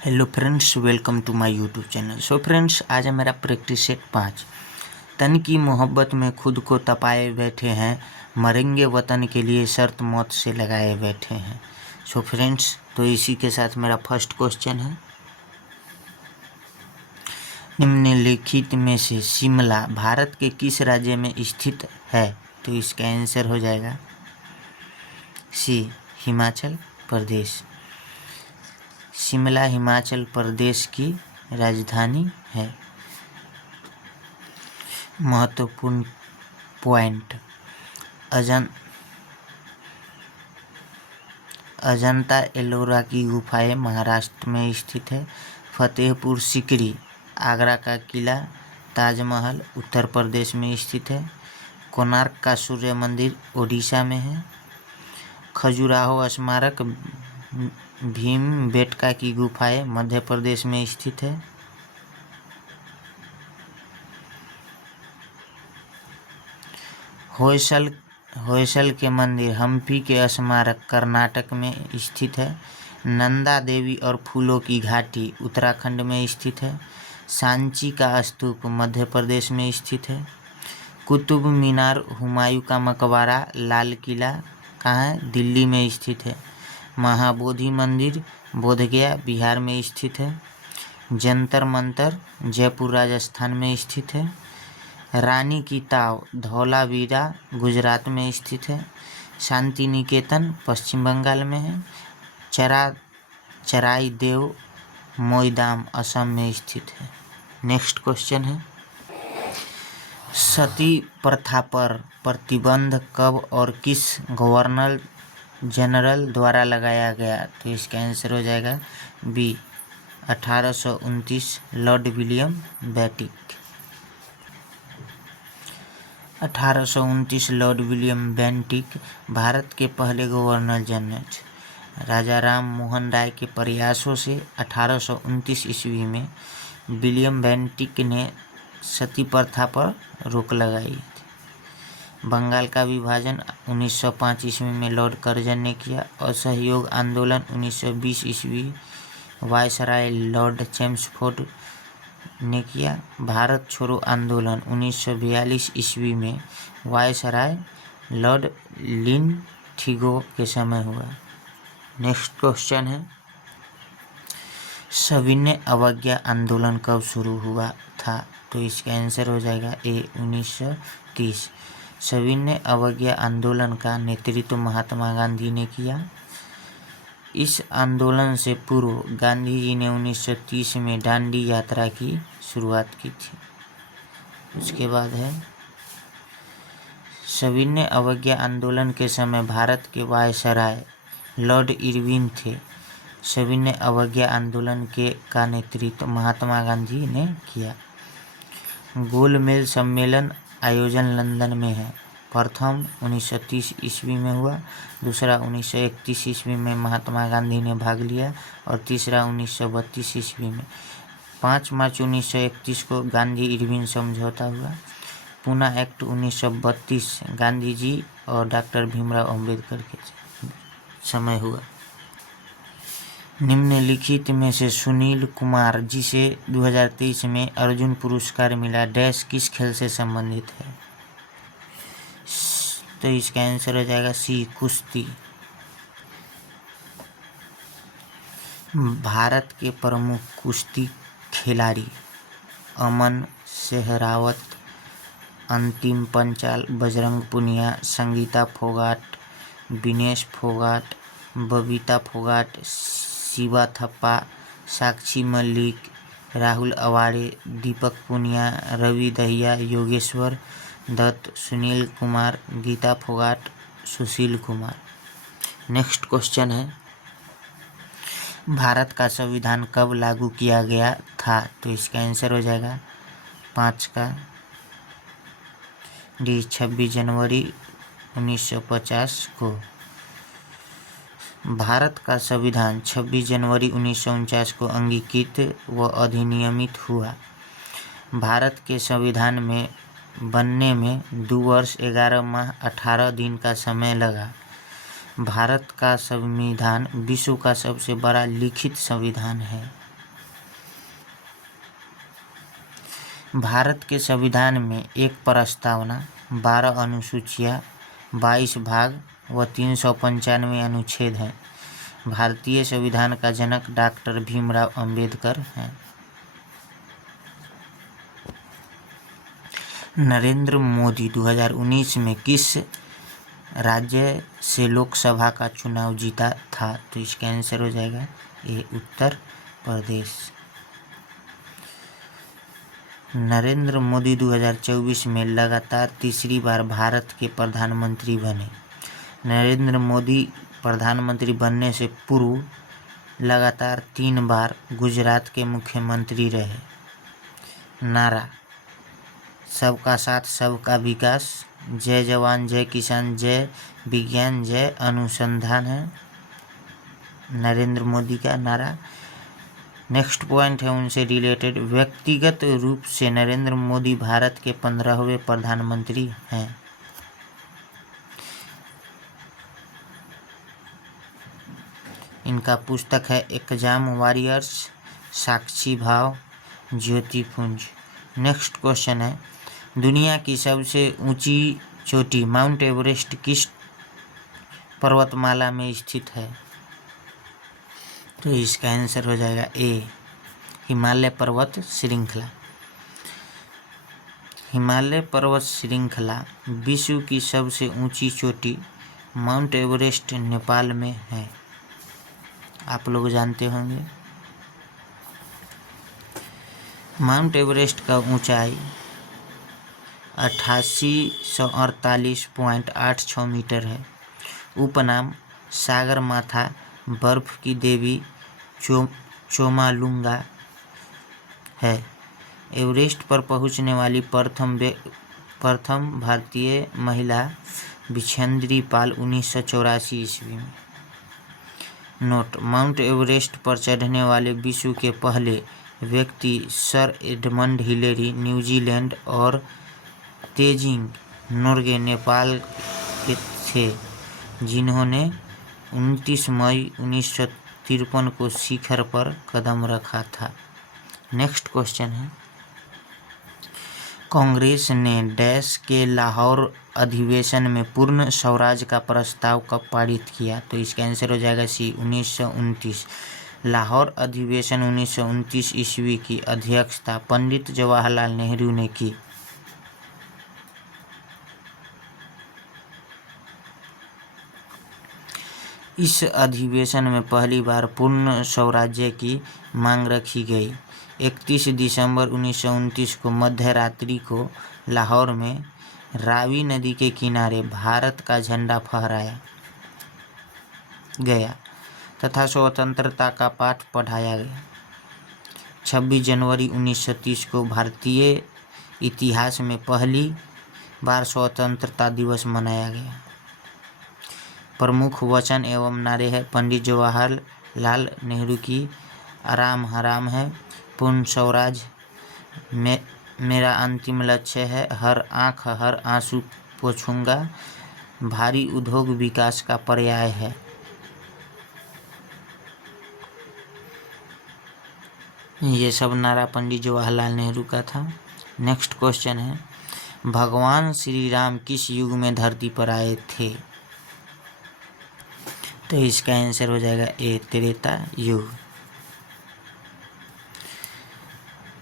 Hello friends, welcome to my YouTube channel. So friends, आज है मेरा प्रैक्टिस सेट 5। तन की मोहब्बत में खुद को तपाए बैठे हैं, मरेंगे वतन के लिए शर्त मौत से लगाए बैठे हैं। सो फ्रेंड्स, तो इसी के साथ मेरा फर्स्ट क्वेश्चन है, निम्नलिखित में से शिमला भारत के किस राज्य में स्थित है? तो इसका आंसर हो जाएगा सी, हिमाचल प्रदेश। शिमला हिमाचल प्रदेश की राजधानी है। महत्वपूर्ण पॉइंट, अजंता एलोरा की गुफाएं महाराष्ट्र में स्थित है। फतेहपुर सीकरी आगरा का किला, ताजमहल उत्तर प्रदेश में स्थित है। कोणार्क का सूर्य मंदिर ओडिशा में है। खजुराहो स्मारक भीमबेटका की गुफाएं मध्य प्रदेश में स्थित है। होयसल के मंदिर हम्पी के स्मारक कर्नाटक में स्थित है। नंदा देवी और फूलों की घाटी उत्तराखंड में स्थित है। सांची का स्तूप मध्य प्रदेश में स्थित है। कुतुब मीनार, हुमायूं का मकबरा, लाल किला कहाँ है? दिल्ली में स्थित है। महाबोधि मंदिर बोधगया बिहार में स्थित है। जंतर मंतर जयपुर राजस्थान में स्थित है। रानी की ताव धौलावीरा गुजरात में स्थित है। शांति निकेतन पश्चिम बंगाल में है। चराई देव मोईदाम असम में स्थित है। नेक्स्ट क्वेश्चन है, सती प्रथा पर प्रतिबंध कब और किस गवर्नर जनरल द्वारा लगाया गया? तो इसका आंसर हो जाएगा B, 1829 Lord William Bentinck. 1829 Lord William Bentinck Bharat के पहले गवर्नर जनरल। राजा राम मोहन राय के प्रयासों से 1829 ईस्वी में विलियम बेंटिक ने सती प्रथा पर रोक लगाई थी। बंगाल का विभाजन 1905 ईस्वी में लॉर्ड कर्जन ने किया। असहयोग आंदोलन 1920 ईस्वी वायसराय लॉर्ड चेम्सफोर्ड ने किया। भारत छोड़ो आंदोलन 1942 ईस्वी में वायसराय लॉर्ड लिनथिगो के समय हुआ। नेक्स्ट क्वेश्चन है, सविनय अवज्ञा आंदोलन कब शुरू हुआ था? तो इसका आंसर हो जाएगा ए, 1930। सविनय अवज्ञा आंदोलन का नेतृत्व महात्मा गांधी ने किया। इस आंदोलन से पूर्व गांधी जी ने 1930 में दांडी यात्रा की शुरुआत की थी। उसके बाद है, सविनय अवज्ञा आंदोलन के समय भारत के वायसराय लॉर्ड इरविन थे। सविनय अवज्ञा आंदोलन का नेतृत्व महात्मा गांधी ने किया। गोलमेज सम्मेलन आयोजन लंदन में है। प्रथम 1930 ईस्वी में हुआ, दूसरा 1931 ईस्वी में महात्मा गांधी ने भाग लिया और तीसरा 1932 ईस्वी में। 5 मार्च 1931 को गांधी इरविन समझौता हुआ। पूना एक्ट 1932 गांधी जी और डॉक्टर भीमराव अम्बेडकर के समय हुआ। निम्नलिखित में से सुनील कुमार, जिसे 2023 में अर्जुन पुरस्कार मिला, डैश किस खेल से संबंधित है? तो इसका आंसर हो जाएगा सी, कुश्ती। भारत के प्रमुख कुश्ती खिलाड़ी अमन सेहरावत, अंतिम पंचाल, बजरंग पुनिया, संगीता फोगाट, विनेश फोगाट, बबीता फोगाट, शिवा थप्पा, साक्षी मलिक, राहुल अवारे, दीपक पुनिया, रवि दहिया, योगेश्वर दत्त, सुनील कुमार, गीता फोगाट, सुशील कुमार। नेक्स्ट क्वेश्चन है, भारत का संविधान कब लागू किया गया था? तो इसका आंसर हो जाएगा 5 का डी, 26 जनवरी 1950 को। भारत का संविधान 26 जनवरी 1949 को अंगीकृत व अधिनियमित हुआ। भारत के संविधान में बनने में 2 वर्ष 11 माह 18 दिन का समय लगा। भारत का संविधान विश्व का सबसे बड़ा लिखित संविधान है। भारत के संविधान में एक प्रस्तावना, 12 अनुसूचियाँ, 22 भाग व 395 अनुच्छेद हैं। भारतीय संविधान का जनक डॉक्टर भीमराव अंबेडकर हैं। नरेंद्र मोदी 2019 में किस राज्य से लोकसभा का चुनाव जीता था? तो इसका आंसर हो जाएगा ए, उत्तर प्रदेश। नरेंद्र मोदी 2024 में लगातार तीसरी बार भारत के प्रधानमंत्री बने। नरेंद्र मोदी प्रधानमंत्री बनने से पूर्व लगातार 3 बार गुजरात के मुख्यमंत्री रहे। नारा, सबका साथ सबका विकास, जय जवान जय किसान जय विज्ञान जय अनुसंधान है नरेंद्र मोदी का नारा। नेक्स्ट पॉइंट है उनसे रिलेटेड, व्यक्तिगत रूप से नरेंद्र मोदी भारत के 15वें प्रधानमंत्री हैं। इनका पुस्तक है एग्जाम वॉरियर्स, साक्षी भाव, ज्योतिपुंज। नेक्स्ट क्वेश्चन है, दुनिया की सबसे ऊंची चोटी माउंट एवरेस्ट किस पर्वतमाला में स्थित है? तो इसका आंसर हो जाएगा ए, हिमालय पर्वत श्रृंखला। हिमालय पर्वत श्रृंखला विश्व की सबसे ऊंची चोटी माउंट एवरेस्ट नेपाल में है, आप लोग जानते होंगे। माउंट एवरेस्ट का ऊंचाई 8848.86 मीटर है। उपनाम सागरमाथा, बर्फ की देवी, चोमालुंगा है। एवरेस्ट पर पहुंचने वाली प्रथम भारतीय महिला विछेंद्री पाल 1984 ईस्वी में। नोट, माउंट एवरेस्ट पर चढ़ने वाले विश्व के पहले व्यक्ति सर एडमंड हिलेरी न्यूजीलैंड और तेजिंग नोर्गे नेपाल के थे, जिन्होंने 29 मई 1953 को शिखर पर कदम रखा था। नेक्स्ट क्वेश्चन है, कांग्रेस ने डैश के लाहौर अधिवेशन में पूर्ण स्वराज का प्रस्ताव कब पारित किया? तो इसका आंसर हो जाएगा सी, 1929। लाहौर अधिवेशन 1929 ईस्वी की अध्यक्षता पंडित जवाहरलाल नेहरू ने की। इस अधिवेशन में पहली बार पूर्ण स्वराज्य की मांग रखी गई। 31 दिसंबर 1929 को मध्य रात्रि को लाहौर में रावी नदी के किनारे भारत का झंडा फहराया गया तथा स्वतंत्रता का पाठ पढ़ाया गया। 26 जनवरी 1930 को भारतीय इतिहास में पहली बार स्वतंत्रता दिवस मनाया गया। प्रमुख वचन एवं नारे है पंडित जवाहरलाल नेहरू की, आराम हराम है, पूर्ण स्वराज मेरा अंतिम लक्ष्य है, हर आँख हर आंसू पोंछूंगा, भारी उद्योग विकास का पर्याय है। ये सब नारा पंडित जवाहरलाल नेहरू का था। नेक्स्ट क्वेश्चन है, भगवान श्री राम किस युग में धरती पर आए थे? तो इसका आंसर हो जाएगा ए, त्रेता युग।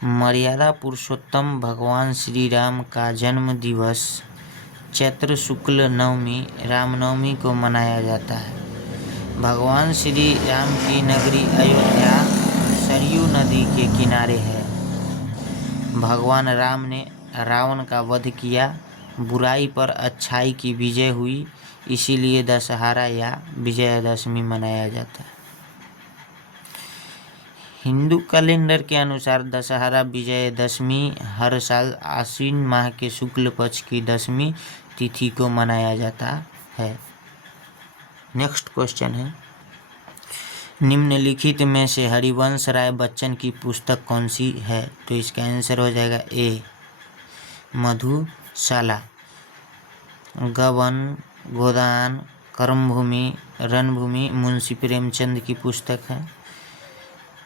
मर्यादा पुरुषोत्तम भगवान श्री राम का जन्म दिवस चैत्र शुक्ल नवमी रामनवमी को मनाया जाता है। भगवान श्री राम की नगरी अयोध्या सरयू नदी के किनारे है। भगवान राम ने रावण का वध किया, बुराई पर अच्छाई की विजय हुई, इसीलिए दशहरा या विजयादशमी मनाया जाता है। हिंदू कैलेंडर के अनुसार दशहरा विजयदशमी हर साल आश्विन माह के शुक्ल पक्ष की 10वीं तिथि को मनाया जाता है। नेक्स्ट क्वेश्चन है, निम्नलिखित में से हरिवंश राय बच्चन की पुस्तक कौन सी है? तो इसका आंसर हो जाएगा ए, मधुशाला। गबन, गोदान, कर्मभूमि, रणभूमि मुंशी प्रेमचंद की पुस्तक है।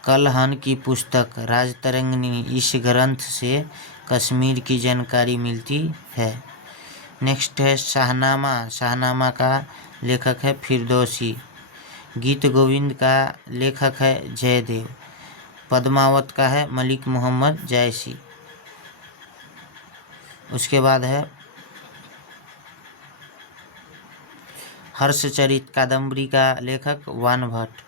कलहन की पुस्तक राजतरंगिणी, इस ग्रंथ से कश्मीर की जानकारी मिलती है। नेक्स्ट है शाहनामा, शाहनामा का लेखक है फिरदौसी। गीत गोविंद का लेखक है जयदेव। पद्मावत का है मलिक मोहम्मद जायसी। उसके बाद है हर्षचरित कादम्बरी का लेखक वान भट्ट।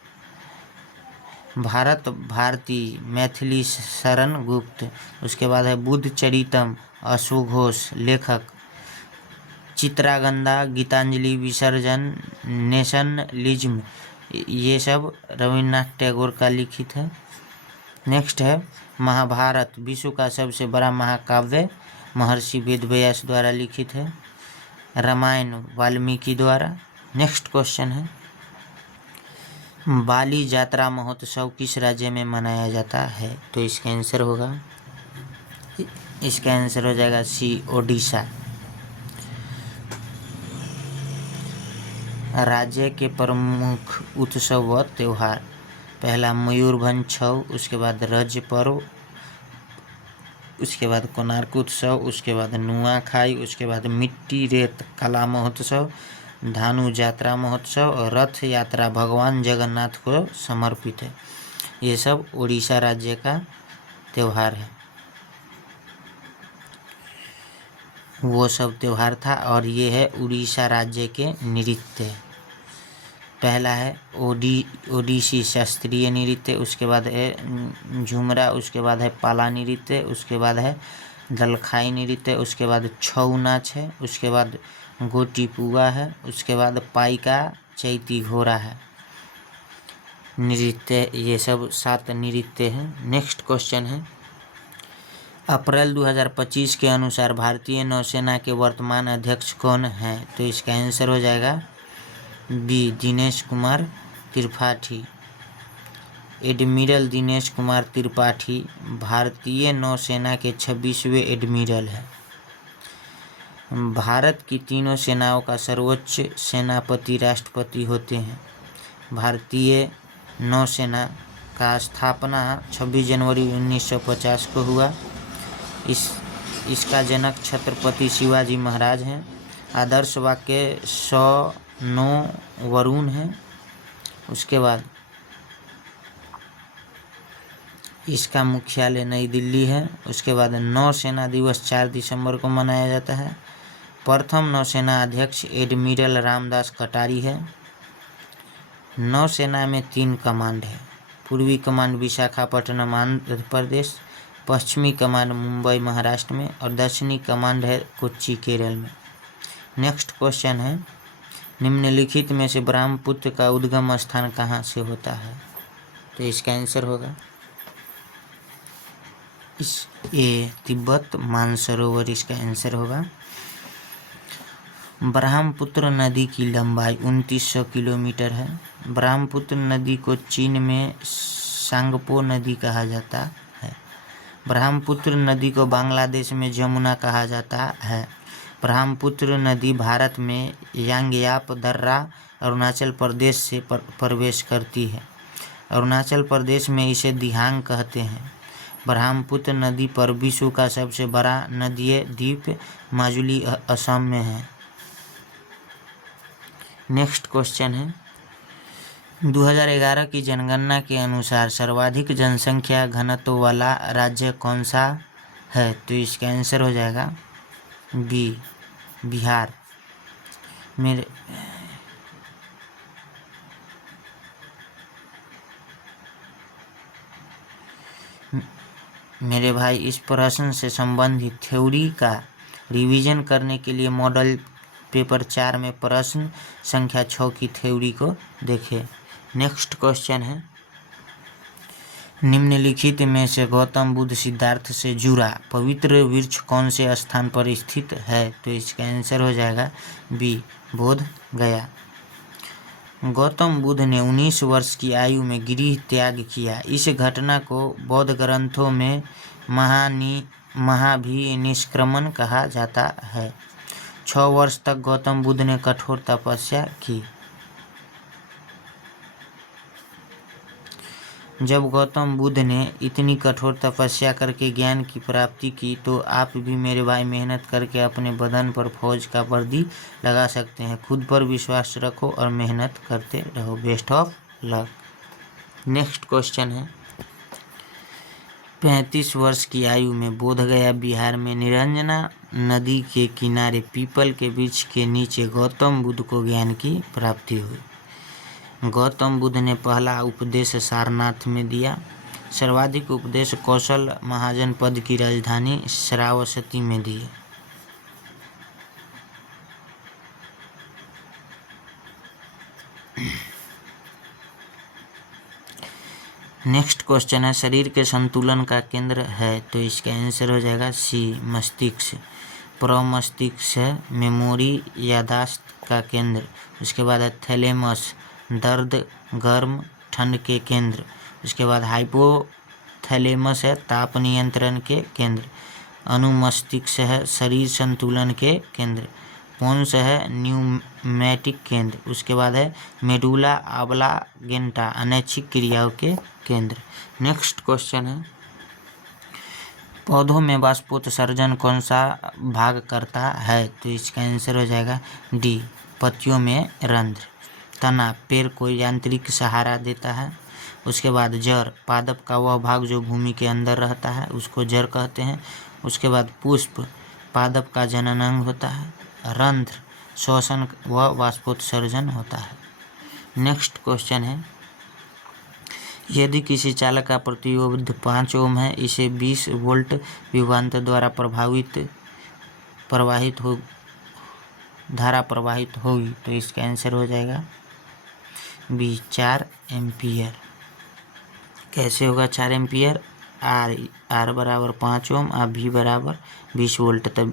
भारत भारती मैथिली शरण गुप्त। उसके बाद है बुद्ध चरितम अश्वघोष लेखक। चित्रागंधा, गीतांजलि, विसर्जन, नेशनलिज्म, ये सब रविन्द्रनाथ टैगोर का लिखित है। नेक्स्ट है महाभारत, विश्व का सबसे बड़ा महाकाव्य, महर्षि वेदव्यास द्वारा लिखित है। रामायण वाल्मीकि द्वारा। नेक्स्ट क्वेश्चन है बाली यात्रा महोत्सव किस राज्य में मनाया जाता है? तो इसका आंसर हो जाएगा सी, ओडिशा। राज्य के प्रमुख उत्सव व त्यौहार, पहला मयूरभंज छऊ, उसके बाद रज पर्व, उसके बाद कोणार्क उत्सव, उसके बाद नुआखाई, उसके बाद मिट्टी रेत कला महोत्सव, धानु यात्रा महोत्सव और रथ यात्रा भगवान जगन्नाथ को समर्पित है। ये सब उड़ीसा राज्य का त्यौहार है, वो सब त्यौहार था। और ये है उड़ीसा राज्य के नृत्य। पहला है ओडिसी शास्त्रीय नृत्य, उसके बाद है झुमरा, उसके बाद है पाला नृत्य, उसके बाद है दलखाई नृत्य, उसके बाद छऊ नाच है, उसके बाद गोटीपुआ है, उसके बाद पाइका चैती घोड़ा है नृत्य। ये सब 7 नृत्य हैं। नेक्स्ट क्वेश्चन है अप्रैल 2025 के अनुसार भारतीय नौसेना के वर्तमान अध्यक्ष कौन हैं? तो इसका आंसर हो जाएगा बी, दिनेश कुमार त्रिपाठी। एडमिरल दिनेश कुमार त्रिपाठी भारतीय नौसेना के 26वें एडमिरल हैं। भारत की तीनों सेनाओं का सर्वोच्च सेनापति राष्ट्रपति होते हैं। भारतीय नौसेना का स्थापना 26 जनवरी 1950 को हुआ। इसका जनक छत्रपति शिवाजी महाराज हैं। आदर्श वाक्य 109 वरुण हैं। उसके बाद इसका मुख्यालय नई दिल्ली है। उसके बाद नौसेना दिवस 4 दिसंबर को मनाया जाता है। प्रथम नौसेना अध्यक्ष एडमिरल रामदास कटारी है। नौसेना में 3 कमांड है। पूर्वी कमांड विशाखापट्टनम आंध्र प्रदेश, पश्चिमी कमांड मुंबई महाराष्ट्र में और दक्षिणी कमांड है कोच्चि केरल में। नेक्स्ट क्वेश्चन है निम्नलिखित में से ब्रह्मपुत्र का उद्गम स्थान कहाँ से होता है? तो इसका आंसर होगा तिब्बत मानसरोवर इसका आंसर होगा। ब्रह्मपुत्र नदी की लंबाई 2900 किलोमीटर है। ब्रह्मपुत्र नदी को चीन में सांगपो नदी कहा जाता है। ब्रह्मपुत्र नदी को बांग्लादेश में जमुना कहा जाता है। ब्रह्मपुत्र नदी भारत में यांगयाप दर्रा अरुणाचल प्रदेश से प्रवेश करती है। अरुणाचल प्रदेश में इसे दिहांग कहते हैं। ब्रह्मपुत्र नदी पर विश्व का सबसे बड़ा नदीय द्वीप माजुली असम में है। नेक्स्ट क्वेश्चन है 2011 की जनगणना के अनुसार सर्वाधिक जनसंख्या घनत्व वाला राज्य कौन सा है? तो इसका आंसर हो जाएगा बी, बिहार। मेरे भाई इस प्रश्न से संबंधित थ्योरी का रिवीजन करने के लिए मॉडल पेपर 4 में प्रश्न संख्या 6 की थ्योरी को देखें। नेक्स्ट क्वेश्चन है निम्नलिखित में से गौतम बुद्ध सिद्धार्थ से जुड़ा पवित्र वृक्ष कौन से स्थान पर स्थित है? तो इसका आंसर हो जाएगा बी, बोध गया। गौतम बुद्ध ने 19 वर्ष की आयु में गृह त्याग किया। इस घटना को बौद्ध ग्रंथों में महाभिनिष्क्रमण कहा जाता है। 6 वर्ष तक गौतम बुद्ध ने कठोर तपस्या की। जब गौतम बुद्ध ने इतनी कठोर तपस्या करके ज्ञान की प्राप्ति की तो आप भी मेरे भाई मेहनत करके अपने बदन पर फौज का वर्दी लगा सकते हैं। खुद पर विश्वास रखो और मेहनत करते रहो। Best of luck. Next question है, 35 वर्ष की आयु में बोधगया बिहार में निरंजना नदी के किनारे पीपल के वृक्ष के नीचे गौतम बुद्ध को ज्ञान की प्राप्ति हुई। गौतम बुद्ध ने पहला उपदेश सारनाथ में दिया। सर्वाधिक उपदेश कौशल महाजनपद की राजधानी श्रावस्ती में दिए। नेक्स्ट क्वेश्चन है, शरीर के संतुलन का केंद्र है तो इसका आंसर हो जाएगा सी, मस्तिष्क। प्रमस्तिष्क है मेमोरी यादाश्त का केंद्र। उसके बाद है थैलेमस, दर्द गर्म ठंड के केंद्र। उसके बाद हाइपोथैलेमस है ताप नियंत्रण के केंद्र। अनुमस्तिष्क है शरीर संतुलन के केंद्र। पोन्स है न्यूमैटिक केंद्र। उसके बाद है मेडुला ऑब्लांगेटा अनैच्छिक क्रियाओं के केंद्र। नेक्स्ट क्वेश्चन है, पौधों में वाष्पोत्सर्जन कौन सा भाग करता है तो इसका आंसर हो जाएगा डी, पत्तियों में रंध्र। तना पेड़ को यांत्रिक सहारा देता है। उसके बाद जड़ पादप का वह भाग जो भूमि के अंदर रहता है उसको जड़ कहते हैं। उसके बाद पुष्प पादप का जननांग होता है। रंध्र श्वसन व वाष्पोत्सर्जन होता है। नेक्स्ट क्वेश्चन है, यदि किसी चालक का प्रतिरोध 5 ओम है, इसे 20 वोल्ट विभवांतर द्वारा धारा प्रवाहित होगी तो इसका आंसर हो जाएगा बी, 4 एम्पियर। कैसे होगा 4 एम्पियर? आर बराबर 5 ओम और भी बराबर 20 वोल्ट, तब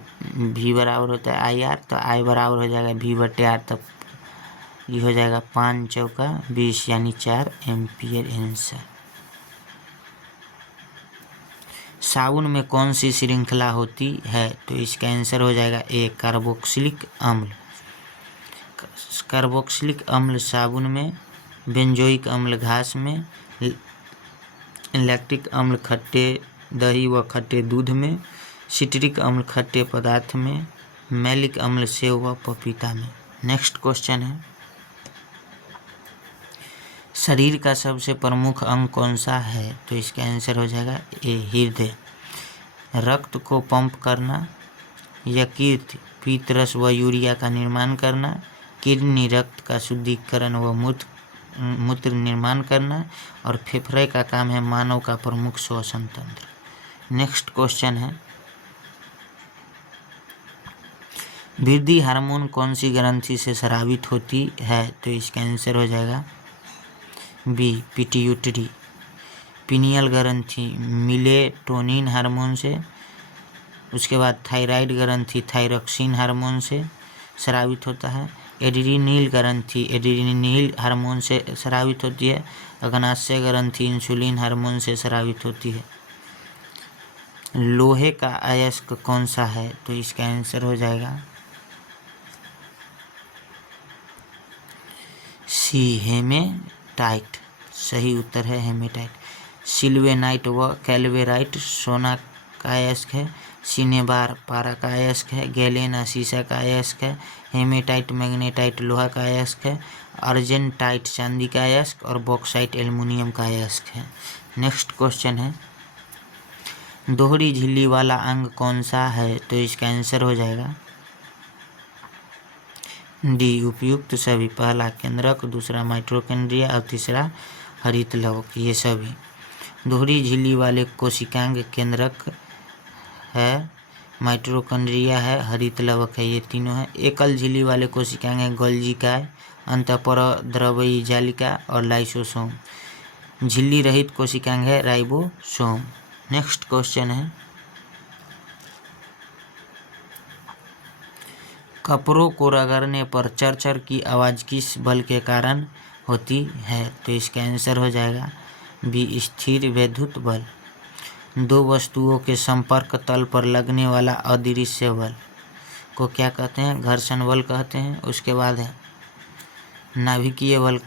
भी बराबर होता है आई आर, तो आई बराबर हो जाएगा भी बटे आर, तब ये हो जाएगा 5 चौका 20 यानी 4 एम्पियर आंसर। साबुन में कौन सी श्रृंखला होती है तो इसका आंसर हो जाएगा ए, कार्बोक्सिलिक अम्ल। कार्बोक्सिलिक अम्ल साबुन में, बेंजोइक अम्ल घास में, लैक्टिक अम्ल खट्टे दही व खट्टे दूध में, सिट्रिक अम्ल खट्टे पदार्थ में, मैलिक अम्ल सेव व पपीता में। नेक्स्ट क्वेश्चन है, शरीर का सबसे प्रमुख अंग कौन सा है तो इसका आंसर हो जाएगा ए, हृदय। रक्त को पंप करना, यकृत पीतरस व यूरिया का निर्माण करना, किडनी रक्त का शुद्धिकरण व मूत्र निर्माण करना, और फेफड़े का काम है मानव का प्रमुख श्वसन तंत्र। नेक्स्ट क्वेश्चन है, वृद्धि हार्मोन कौन सी ग्रंथि से स्रावित होती है तो इसका आंसर हो जाएगा बी, पिट्यूटरी। पिनियल ग्रंथि मिलेटोनिन हार्मोन से। उसके बाद थायराइड ग्रंथि थायरोक्सिन हार्मोन से स्रावित होता है। एड्रीनल ग्रंथि एड्रीनल हार्मोन से स्रावित होती है। अग्नाशय ग्रंथि इंसुलिन हार्मोन से स्रावित होती है। लोहे का अयस्क कौन सा है तो इसका आंसर हो जाएगा सी, हेमेटाइट। सही उत्तर है हेमेटाइट। सिल्वेनाइट व कैल्वेराइट सोना का अयस्क है। सिनेबार पारा का अयस्क है। गैलेना सीसा का अयस्क है। हेमेटाइट मैग्नेटाइट लोहा का अयस्क है। अर्जेंटाइट चांदी का अयस्क और बॉक्साइट एल्युमिनियम का अयस्क है। नेक्स्ट क्वेश्चन है, दोहरी झिल्ली वाला अंग कौन सा है तो इसका आंसर हो जाएगा डी, उपयुक्त सभी। पहला केंद्रक, दूसरा माइटोकॉन्ड्रिया और तीसरा हरित लवक, ये सभी। दोहरी झिल्ली वाले कोशिकांग केंद्रक है, माइटोकॉन्ड्रिया है, हरित लवक है, ये तीनों है। एकल झिल्ली वाले कोशिकांग है गोल्जिकाय, अंतःपरद्रव्यी जालिका और लाइसोसोम। झिल्ली रहित कोशिकांग है राइबोसोम। नेक्स्ट क्वेश्चन है, कपड़ों को रगड़ने पर चरचर की आवाज़ किस बल के कारण होती है तो इसका आंसर हो जाएगा बी, स्थिर वैद्युत बल। दो वस्तुओं के संपर्क तल पर लगने वाला अदृश्य बल को क्या कहते हैं? घर्षण बल कहते हैं। उसके बाद है नाभिकीय बल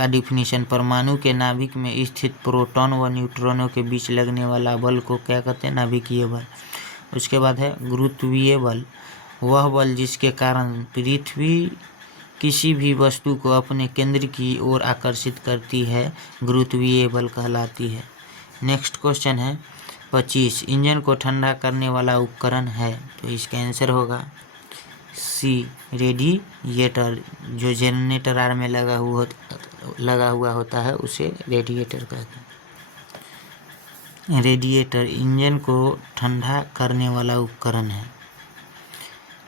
इसका डिफिनीशन, परमाणु के नाभिक में स्थित प्रोटॉन व न्यूट्रॉनों के बीच लगने वाला बल को क्या कहते हैं? नाभिकीय बल। उसके बाद है गुरुत्वीय बल, वह बल जिसके कारण पृथ्वी किसी भी वस्तु को अपने केंद्र की ओर आकर्षित करती है, गुरुत्वीय बल कहलाती है। नेक्स्ट क्वेश्चन है 25, इंजन को ठंडा करने वाला उपकरण है, तो इसका आंसर होगा सी, रेडिएटर। जो जनरेटर आर में लगा हुआ होता है उसे रेडिएटर कहते हैं। रेडिएटर इंजन को ठंडा करने वाला उपकरण है।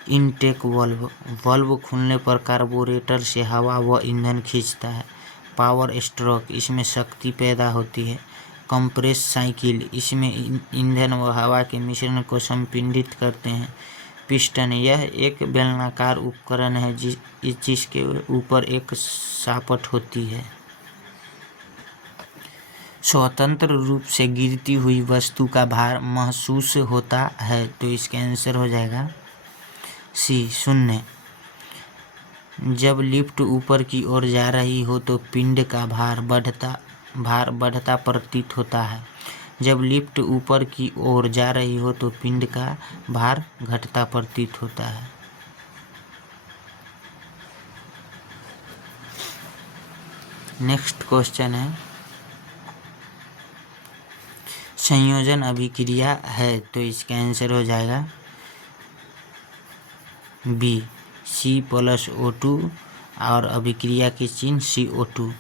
इनटेक वाल्व, वाल्व खुलने पर कार्बोरेटर से हवा व ईंधन खींचता है। पावर स्ट्रोक, इसमें शक्ति पैदा होती है। कंप्रेस साइकिल, इसमें ईंधन व हवा के मिश्रण को संपीड़ित करते हैं। पिस्टन, यह एक बेलनाकार उपकरण है जिसके ऊपर एक सापट होती है। स्वतंत्र रूप से गिरती हुई वस्तु का भार महसूस होता है, तो इसका आंसर हो जाएगा सी, 0। जब लिफ्ट ऊपर की ओर जा रही हो तो पिंड का भार बढ़ता प्रतीत होता है। जब लिफ्ट ऊपर की ओर जा रही हो तो पिंड का भार घटता प्रतीत होता है। नेक्स्ट क्वेश्चन है संयोजन अभिक्रिया है, तो इसका आंसर हो जाएगा बी, C+O2 और अभिक्रिया के चिन्ह CO2।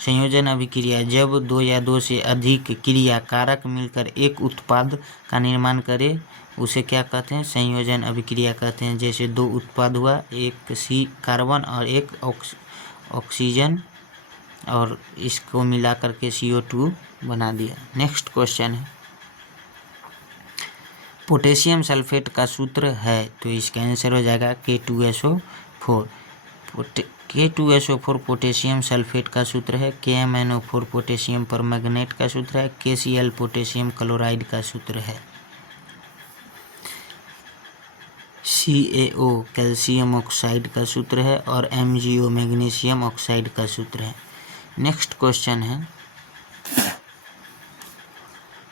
संयोजन अभिक्रिया, जब दो या दो से अधिक क्रिया कारक मिलकर एक उत्पाद का निर्माण करे उसे क्या कहते हैं? संयोजन अभिक्रिया कहते हैं। जैसे दो उत्पाद हुआ, एक कार्बन और एक ऑक्सीजन, और इसको मिला करके CO2 बना दिया। नेक्स्ट क्वेश्चन है पोटेशियम सल्फेट का सूत्र है, तो इसका आंसर हो जाएगा K2SO4। K2SO4 पोटेशियम सल्फेट का सूत्र है। KMnO4 पोटेशियम परमैंगनेट का सूत्र है। KCl पोटेशियम क्लोराइड का सूत्र है। CaO कैल्शियम ऑक्साइड का सूत्र है और MgO मैग्नीशियम ऑक्साइड का सूत्र है। नेक्स्ट क्वेश्चन है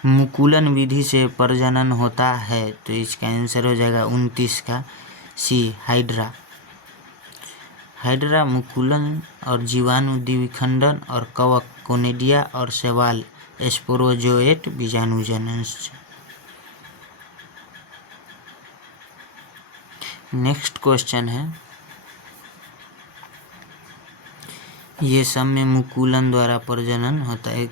मुकुलन विधि से प्रजनन होता है, तो इसका आंसर हो जाएगा 29 का सी, हाइड्रा। हाइड्रा मुकुलन और जीवाणु द्विखंडन और कवक कोनिडिया और शैवाल स्पोरोजोएट बीजाणुजनन। नेक्स्ट क्वेश्चन है ये सब में मुकुलन द्वारा प्रजनन होता है।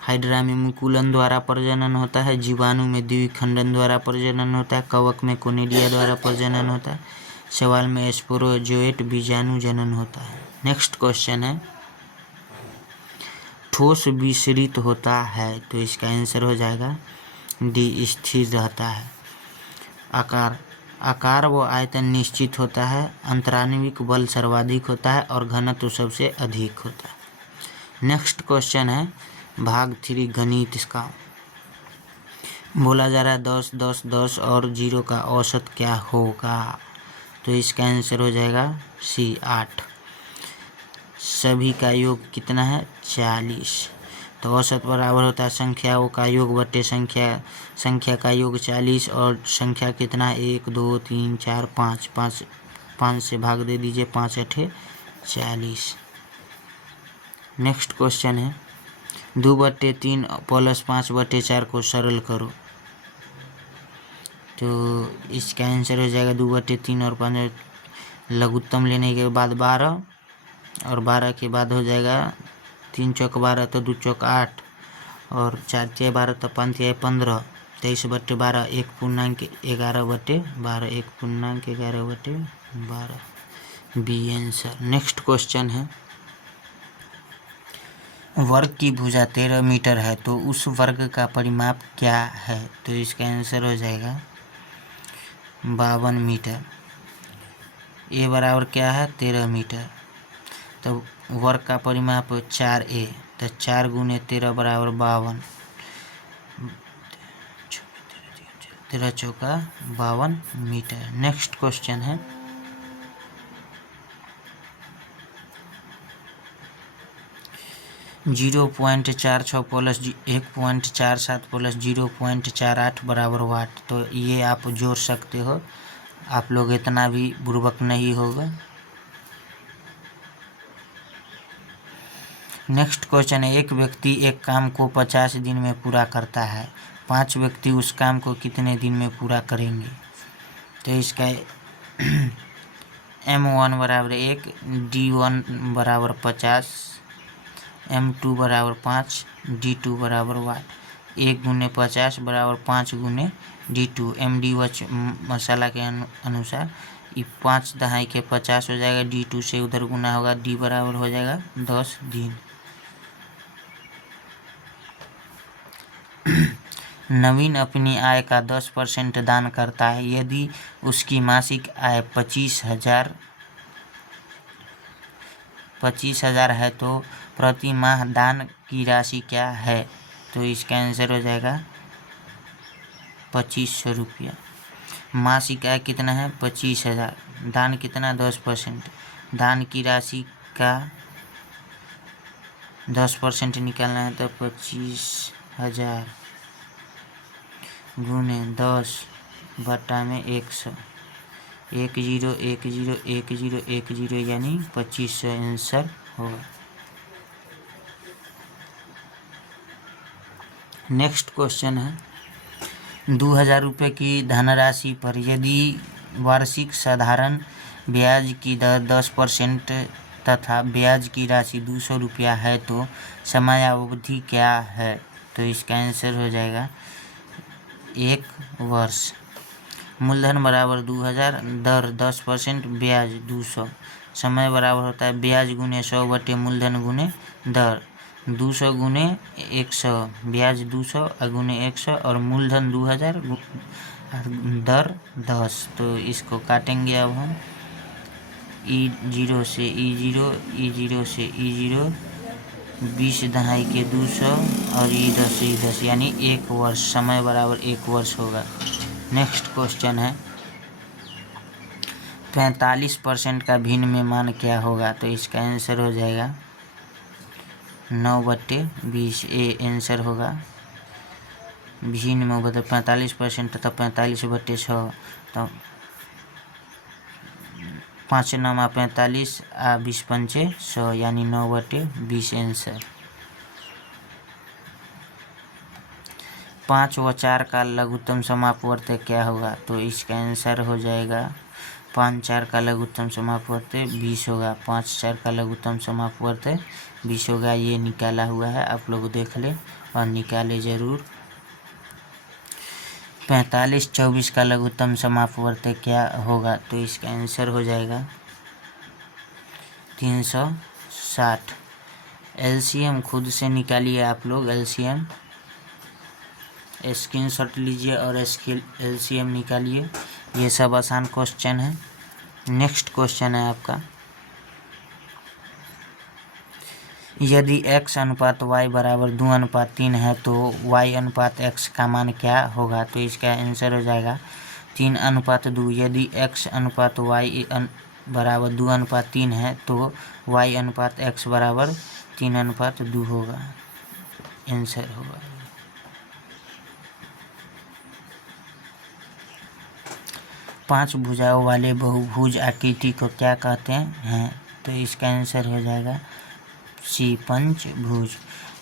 हाइड्रा में मुकुलन द्वारा प्रजनन होता है, जीवाणु में द्विखंडन द्वारा प्रजनन होता है, कवक में कोनिडिया द्वारा प्रजनन होता है, शैवाल में स्पोरोजोएट बीजाणु जनन होता है। नेक्स्ट क्वेश्चन है ठोस विसरित होता है, तो इसका आंसर हो जाएगा डी, स्थिर रहता है। आकार व आयतन निश्चित होता है, अंतराणविक बल सर्वाधिक होता है और घनत्व सबसे अधिक होता है। नेक्स्ट क्वेश्चन है भाग 3 गणित का। बोला जा रहा है 10 10 10 और 0 का औसत क्या होगा, तो इसका आंसर हो जाएगा सी, 8। सभी का योग कितना है? 40। तो औसत बराबर होता है संख्याओं का योग बटे संख्या का योग 40, और संख्या कितना है? 1 2 3 4 5 5 से भाग दे दीजिए, 5 8 40। नेक्स्ट क्वेश्चन है 2/3 प्लस 5/4 को सरल करो, तो इसका आंसर हो जाएगा 2/3 और 5 लघुत्तम लेने के बाद 12, और 12 के बाद हो जाएगा 3 चौक 12 तो 2 चौक 8, और 4 तिहाई 12 तो 5 तिहाई 15, 23/12 1 पूर्णांक 11/12, 1 पूर्णांक 11/12, बी आंसर। नेक्स्ट क्वेश्चन है वर्ग की भुजा 13 मीटर है, तो उस वर्ग का परिमाप क्या है, तो इसका आंसर हो जाएगा 52 मीटर। ए बराबर क्या है? 13 मीटर। तो वर्ग का परिमाप 4a, तो 4 गुने 13 बराबर 52, 13 चौका 52 मीटर। नेक्स्ट क्वेश्चन है 0.46 प्लस 1.47 प्लस 0.48 बराबर वाट। तो ये आप जोड़ सकते हो, आप लोग इतना भी बुर्बक नहीं होगा। नेक्स्ट क्वेश्चन है, एक व्यक्ति एक काम को 50 दिन में पूरा करता है, 5 व्यक्ति उस काम को कितने दिन में पूरा करेंगे। तो इसका M1 बराबर 1, D1 बराबर 50, M2 बराबर 5, D2 बराबर वाट। 1 गुने 50 बराबर 5 गुने D2। MD मसाला के अनुसार ये 5 दहाई के 50 हो जाएगा, D2 से उधर गुना होगा, D बराबर हो जाएगा 10 दिन। नवीन अपनी आय का 10% दान करता है। यदि उसकी मासिक आय 25,000 है तो प्रति माह दान की राशि क्या है। तो इसका आंसर हो जाएगा 2500 रुपया। मासिक आय कितना है 25,000, दान कितना 10%। दान की राशि का 10% निकालना है तो 25,000 गुने 10 बटा में 100, 10101010 यानी 2500 आंसर होगा। नेक्स्ट क्वेश्चन है, 2,000 रुपये की धनराशि पर यदि वार्षिक साधारण ब्याज की दर 10% तथा ब्याज की राशि 200 रुपया है तो समयावधि क्या है। तो इसका आंसर हो जाएगा 1 वर्ष। मूलधन बराबर 2,000, दर 10%, ब्याज 200। समय बराबर होता है ब्याज गुने 100 बटे मूलधन गुने दर। 200 गुने 100, ब्याज 200 गुने 100 और मूलधन 2,000 दर 10। तो इसको काटेंगे अब हम, E0 से E0, E0 से E0, 20 दहाई के 200 और E10 से E10 यानी 1 वर्ष। समय बराबर 1 वर्ष होगा। नेक्स्ट क्वेश्चन है, 45% का भिन्न में मान क्या होगा। तो इसका आंसर हो जाएगा 9/20। ए आंसर होगा। भिन्न में बदल 45% तथा 45/6, तो 5 9 45 आ 20 पंचे 100 यानी 9/20 आंसर। 5 व 4 का लघुत्तम समापवर्त क्या होगा। तो इसका आंसर हो जाएगा 5 4 का लघुत्तम समापवर्त 20 होगा। 5 4 का लघुत्तम समापवर्त 20 होगा। ये निकाला हुआ है, आप लोग देख ले और निकाले जरूर। 45 24 का लघुत्तम समापवर्त क्या होगा। तो इसका आंसर हो जाएगा 360। LCM खुद से निकालिए आप लोग। LCM स्क्रीनशॉट लीजिए और LCM निकालिए। ये सब आसान क्वेश्चन है। नेक्स्ट क्वेश्चन है आपका, यदि x अनुपात y बराबर 2:3 है तो y अनुपात x का मान क्या होगा। तो इसका आंसर हो जाएगा 3:2। यदि x अनुपात y बराबर 2:3 है तो y अनुपात x बराबर 3:2 होगा। आंसर होगा। पांच भुजाओं वाले बहुभुज आकृति को क्या कहते हैं। तो इसका आंसर हो जाएगा सी, पंचभुज।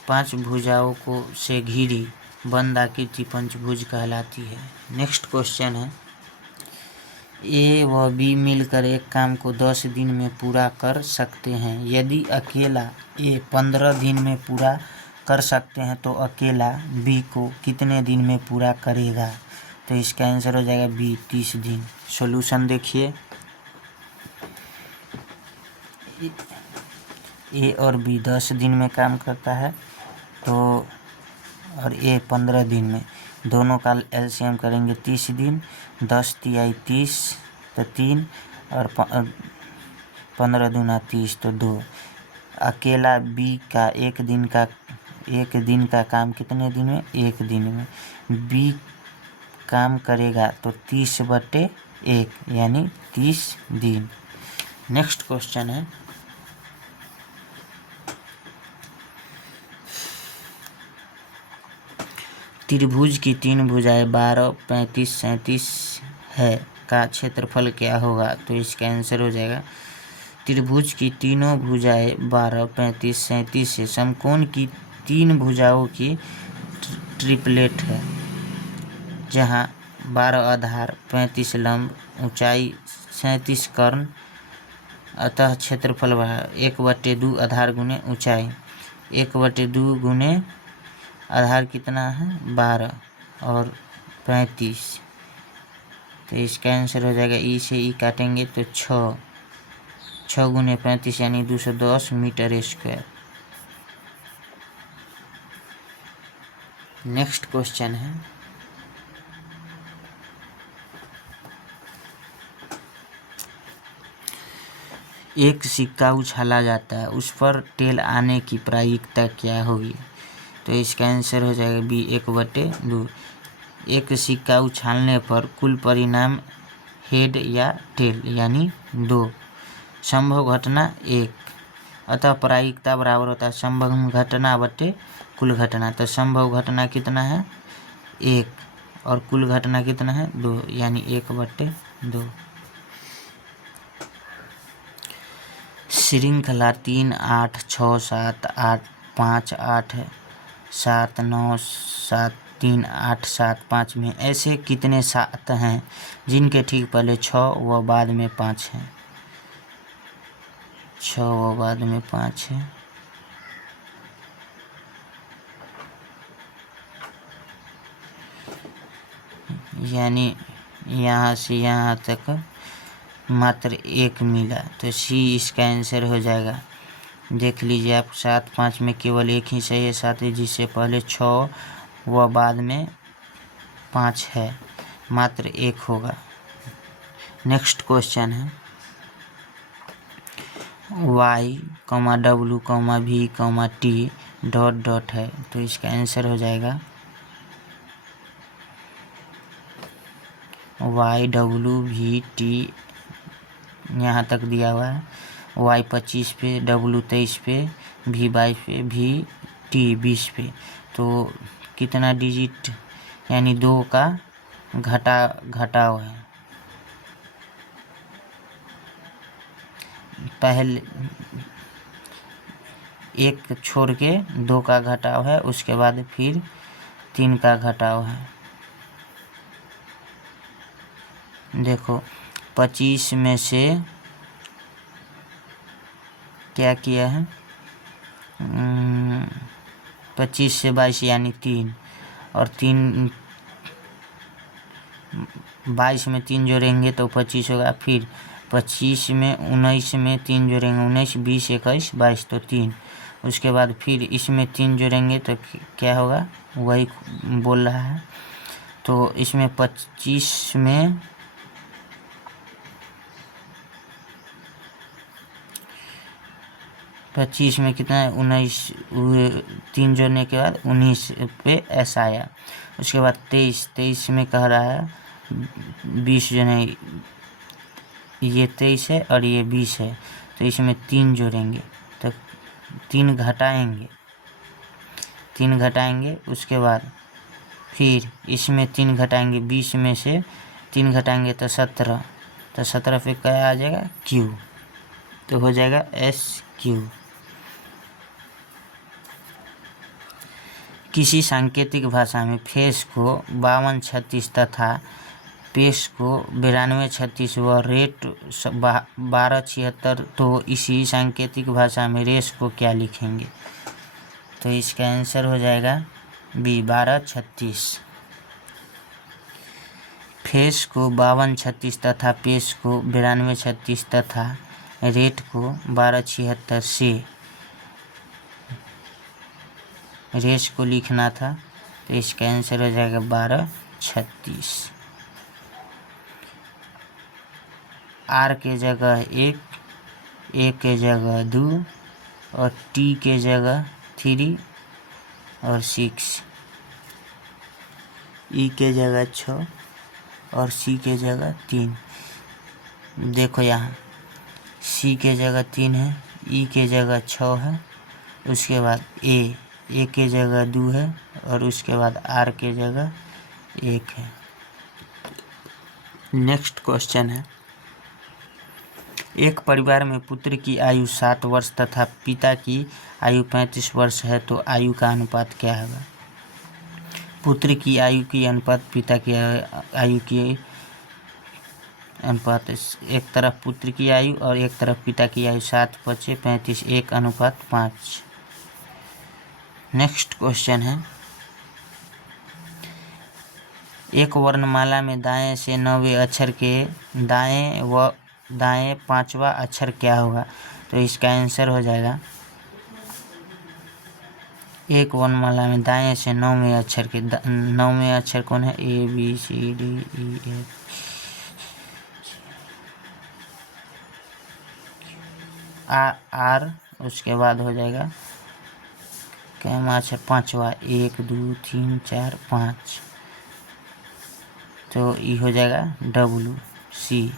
5 भुजाओं को से घिरी बंद आकृति पंचभुज कहलाती है। नेक्स्ट क्वेश्चन है, ए व बी मिलकर एक काम को 10 दिन में पूरा कर सकते हैं। यदि अकेला ए 15 दिन में पूरा कर सकते हैं तो अकेला बी को कितने दिन में पूरा करेगा। तो इसका आंसर हो जाएगा बी, 30 दिन। सॉल्यूशन देखिए, ए और बी 10 दिन में काम करता है तो, और ए 15 दिन में। दोनों का LCM करेंगे 30 दिन। 10 तिहाई 30 तो 3 और 15 दूना 30 तो 2। अकेला बी का एक दिन का काम कितने दिन में, 1 दिन में। बी काम करेगा तो 30/1 यानी 30 दिन। नेक्स्ट क्वेश्चन है, त्रिभुज की तीन भुजाएं 12, 35, 37 है का क्षेत्रफल क्या होगा? तो इसका आंसर हो जाएगा त्रिभुज की तीनों भुजाएं 12, 35, 37 है। समकोण की तीन भुजाओं की ट्रिपलेट है, जहां 12 आधार, 35 लंब, ऊंचाई 37 कर्ण, अतः क्षेत्रफल बढ़ा 1/2 आधार गुने ऊंचाई। 1/2 गुने आधार कितना है? 12 और 35। तो इसका आंसर हो जाएगा ई से ई काटेंगे तो 6 गुने 35 यानी 210 मीटर स्क्वायर। नेक्स्ट क्वेश्चन है, एक सिक्का उछाला जाता है, उस पर टेल आने की प्रायिकता क्या होगी? तो इसका आंसर हो जाएगा बी 1/2। एक सिक्का उछालने पर कुल परिणाम हेड या टेल यानी 2। संभव घटना 1, अतः प्रायिकता बराबर होता है संभव घटना बटे कुल घटना। तो संभव घटना कितना है? 1 और कुल घटना कितना है? 2 यानी 1/2। श्रृंखला 3, 8, 6, 7, 8, 5, 8, 7, 9, 7, 3, 8, 7, 5 में ऐसे कितने 7 हैं जिनके ठीक पहले 6 व बाद में 5 हैं? 6 व बाद में 5 है। यानी यहाँ से यहाँ तक मात्र 1 मिला, तो सी इसका आंसर हो जाएगा। देख लीजिए आप, 7, 5 में केवल एक ही सही है, 7 है, जिससे पहले 6 व बाद में 5 है, मात्र 1 होगा। नेक्स्ट क्वेश्चन है, y, w, v, t dot dot है, तो इसका आंसर हो जाएगा y, w, v, t यहाँ तक दिया हुआ है। y 25 पे, w 23 पे, v 22 पे, v t 20 पे। तो कितना डिजिट यानी 2 का घटाव है। पहले 1 छोड़ के 2 का घटाव है, उसके बाद फिर 3 का घटाव है। देखो 25 में से क्या किया है, 25 से 22 यानी 3, और 22 में 3 जोड़ेंगे तो 25 होगा। फिर 25 में 19 में 3 जोड़ेंगे, 19, 20, 21, 22 तो 3। उसके बाद फिर इसमें 3 जोड़ेंगे तो क्या होगा, वही बोल रहा है। तो इसमें 25 में 25 में कितना है, 19, 3 जोड़ने के बाद 19 पे ऐसा आया। उसके बाद 23 में कह रहा है 20 जो नहीं, ये 23 है और ये 20 है, तो इसमें 3 जोड़ेंगे तो 3 घटाएंगे। उसके बाद फिर इसमें 3 घटाएंगे, 20 में से 3 घटाएंगे तो 17, तो 17 पे क्या आ जाएगा, Q, तो हो जाएगा SQ। किसी सांकेतिक भाषा में फेस को 52, 36 तथा पेश को 92, 36 व रेट 12, 76, तो इसी सांकेतिक भाषा में रेस को क्या लिखेंगे? तो इसका आंसर हो जाएगा बी 12, 36। फेस को 52, 36 तथा पेश को 92, 36 तथा रेट को 12, 76 से रेस को लिखना था, तो इसका आंसर हो जाएगा 12, 36। आर के जगह 1, ए के जगह 2 और टी के जगह 3 और 6, ई के जगह 6 और सी के जगह 3। देखो यहाँ सी के जगह 3 है, ई के जगह 6 है, उसके बाद ए के जगह 2 है और उसके बाद आर के जगह 1 है। नेक्स्ट क्वेश्चन है, एक परिवार में पुत्र की आयु 7 वर्ष तथा पिता की आयु 35 वर्ष है तो आयु का अनुपात क्या होगा? पुत्र की आयु की अनुपात पिता की आयु की अनुपात, एक तरफ पुत्र की आयु और एक तरफ पिता की आयु 7 × 5 = 35, 1:5। नेक्स्ट क्वेश्चन है, एक वर्णमाला में दाएं से 9वें अक्षर के दाएं 5वां अक्षर क्या होगा? तो इसका आंसर हो जाएगा, एक वर्णमाला में दाएं से 9वें अक्षर कौन है? ABCDEF, आर, उसके बाद हो जाएगा कैमा अक्षर 5वां, 1 2 3 4 5, तो ये हो जाएगा WC।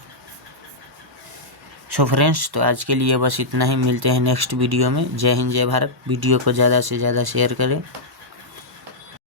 सो फ्रेंड्स, तो आज के लिए बस इतना ही। मिलते हैं नेक्स्ट वीडियो में। जय हिंद, जय भारत। वीडियो को ज़्यादा से ज़्यादा शेयर करें।